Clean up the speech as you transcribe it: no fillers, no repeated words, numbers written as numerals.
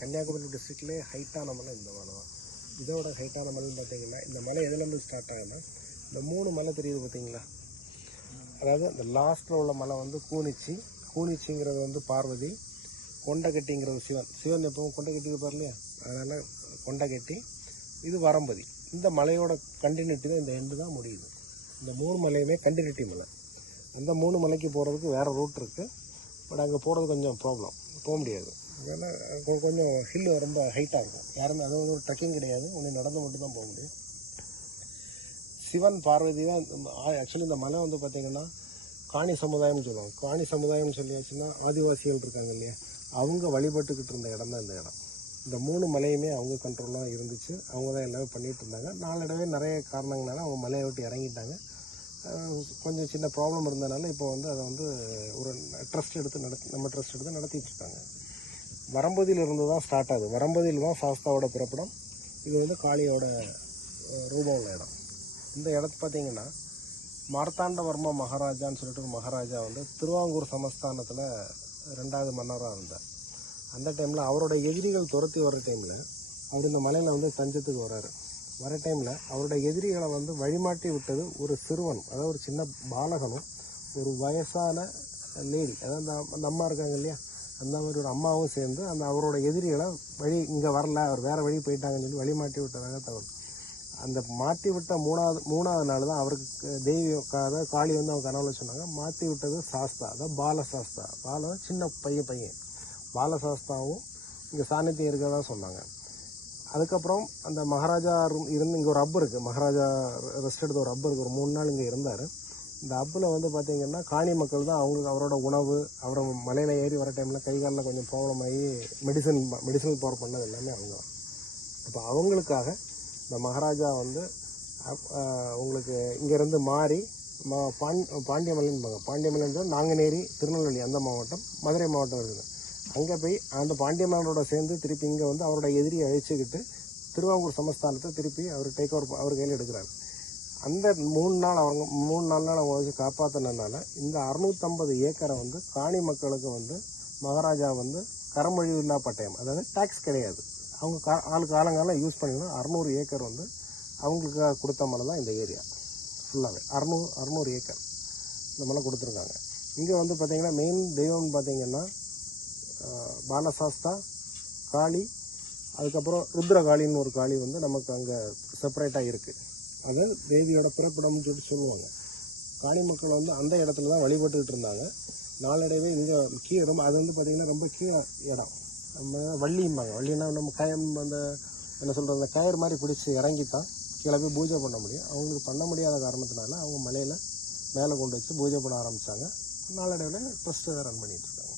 கன்னியாகுமரி டிஸ்ட்ரிக்ட்லேயே ஹைட்டான மலை இந்த மலை தான். இதோட ஹைட்டான மலைன்னு பார்த்தீங்கன்னா இந்த மலை எதுலேருந்து ஸ்டார்ட் ஆகுதுன்னா இந்த 3 மலை தெரியுது பார்த்தீங்களா. அதாவது இந்த லாஸ்ட்டில் உள்ள மலை வந்து கூனிச்சிங்கிறது வந்து பார்வதி, கொண்டகட்டிங்கிறது சிவன். சிவன் எப்பவும் கொண்டகட்டி இருப்பார் இல்லையா, அதனால் கொண்டகட்டி. இது வரம்பதி. இந்த மலையோட கண்டினியூட்டி தான் இந்த எண்டு தான் முடியுது. இந்த 3 மலையுமே கண்டினியூட்டி மலை. இந்த 3 மலைக்கு போகிறதுக்கு வேறு ரூட் இருக்குது. பட் அங்கே போகிறது கொஞ்சம் ப்ராப்ளம், போக முடியாது. ஏன்னா கொஞ்சம் ஹில் ரொம்ப ஹைட்டாக இருக்கும். யாருமே அதாவது ஒரு ட்ரெக்கிங் கிடையாது, ஒன்று நடந்து மட்டும் தான் போக முடியும். சிவன் பார்வதி தான். ஆக்சுவலி இந்த மலை வந்து பார்த்திங்கன்னா காணி சமுதாயம்னு சொல்லுவாங்க. காணி சமுதாயம்னு சொல்லியாச்சுன்னா ஆதிவாசிகள் இருக்காங்க இல்லையா, அவங்க வழிபட்டுக்கிட்டு இருந்த இடம் தான் இந்த இடம். இந்த 3 மலையுமே அவங்க கண்ட்ரோலாக இருந்துச்சு. அவங்க தான் எல்லாமே பண்ணிகிட்டு இருந்தாங்க. நாளடைவே நிறைய காரணங்களால அவங்க மலையை விட்டு இறங்கிட்டாங்க. கொஞ்சம் சின்ன ப்ராப்ளம் இருந்ததுனால இப்போ வந்து அதை வந்து ஒரு ட்ரஸ்ட் எடுத்து நம்ம ட்ரஸ்ட் எடுத்து நடத்திட்டு இருக்காங்க. வரம்பதியிலிருந்து தான் ஸ்டார்ட் ஆகுது. வரம்பதியில் தான் சாஸ்தாவோட பிறப்பிடம். இது வந்து காளியோட ரூபம் உள்ள இடம். இந்த இடத்து பார்த்திங்கன்னா மார்த்தாண்டவர்மா மகாராஜான்னு சொல்லிட்டு ஒரு மகாராஜா வந்து திருவாங்கூர் சமஸ்தானத்தில் 2வது மன்னராக இருந்தார். அந்த டைமில் அவரோட எதிரிகள் துரத்தி வர டைமில் அவர் இந்த மலையில் வந்து தஞ்சத்துக்கு வர டைமில் அவரோட எதிரிகளை வந்து வழிமாட்டி விட்டது ஒரு சிறுவன், அதாவது ஒரு சின்ன பாலகனும் ஒரு வயசான லேடி, அதாவது அந்த அம்மா இருக்காங்க இல்லையா, அந்த மாதிரி ஒரு அம்மாவும் சேர்ந்து அந்த அவரோட எதிரிகளை இங்கே வரல, அவர் வேறு வழி போயிட்டாங்கன்னு சொல்லி வழிமாட்டி விட்டதாக தகவல். அந்த மாற்றி விட்ட மூணாவது நாள் தான் அவருக்கு தேவி அதாவது காளி வந்து அவங்க கனவுல சொன்னாங்க, மாற்றி விட்டது சாஸ்தா, அதாவது பாலசாஸ்தா. சின்ன பையன் பாலசாஸ்தாவும் இங்கே சாநித்தியம் இருக்கிறதா சொன்னாங்க. அதுக்கப்புறம் அந்த மகாராஜா இருந்து இங்கே ஒரு அப்பு இருக்குது, மகாராஜா ரெஸ்ட் எடுத்த ஒரு அப்பு இருக்குது, ஒரு 3 நாள் இங்கே இருந்தார். இந்த அப்பில் வந்து பார்த்திங்கன்னா காணி மக்கள் தான் அவரோட உணவு, அவரை மலையில் ஏறி வர டைமில் கை காலில் கொஞ்சம் ப்ராப்ளம் ஆகி மெடிசனல் பவர் பண்ணது எல்லாமே அவங்க தான். இப்போ அவங்களுக்காக இந்த மகாராஜா உங்களுக்கு இங்கேருந்து மாறி பாண்டியமலைன்னு பாண்டியமலைன்றது நாங்குநேரி, திருநெல்வேலி அந்த மாவட்டம், மதுரை மாவட்டம் இருக்குது. அங்கே போய் அந்த பாண்டியமலனோட சேர்ந்து திருப்பி இங்கே வந்து அவரோட எதிரியை அழிச்சுக்கிட்டு திருவாங்கூர் சமஸ்தானத்தை திருப்பி அவர் கையில் எடுக்கிறார். அந்த 3 நாள் அவங்க வச்சு காப்பாற்றினதுனால இந்த 650 ஏக்கரை வந்து காணி மக்களுக்கு வந்து மகாராஜா வந்து கரமொழி இல்லா பட்டயம், அதாவது டேக்ஸ் கிடையாது, அவங்க காலங்காலம் யூஸ் பண்ணிக்கணும். 600 ஏக்கர் வந்து அவங்களுக்கு கொடுத்த மலை தான் இந்த ஏரியா ஃபுல்லாகவே. 600 ஏக்கர் இந்த மலை கொடுத்துருக்காங்க. இங்கே வந்து பார்த்திங்கன்னா மெயின் தெய்வம்னு பார்த்திங்கன்னா பாலசாஸ்தா, காளி, அதுக்கப்புறம் ருத்ரகாளின்னு ஒரு காளி வந்து நமக்கு அங்கே செப்பரேட்டாக இருக்குது. அது தேவியோட பிறப்பிடம்னு சொல்லுவாங்க. காளி மக்கள் வந்து அந்த இடத்துல தான் வழிபட்டுக்கிட்டு இருந்தாங்க. நாளடைவே இங்கே கீழே ரொம்ப அது வந்து பார்த்திங்கன்னா ரொம்ப கீழே இடம். நம்ம வள்ளிம்பாங்க. வள்ளின்னா நம்ம அந்த என்ன சொல்கிறது, அந்த கயிறு மாதிரி பிடிச்சி இறங்கித்தான் கீழே போய் பூஜை பண்ண முடியும். அவங்களுக்கு பண்ண முடியாத காரணத்தினால அவங்க மலையில் மேலே கொண்டு வச்சு பூஜை பண்ண ஆரம்பித்தாங்க. நாளடைவில் ட்ரஸ்ட்டு ரன் பண்ணிகிட்டு இருக்காங்க.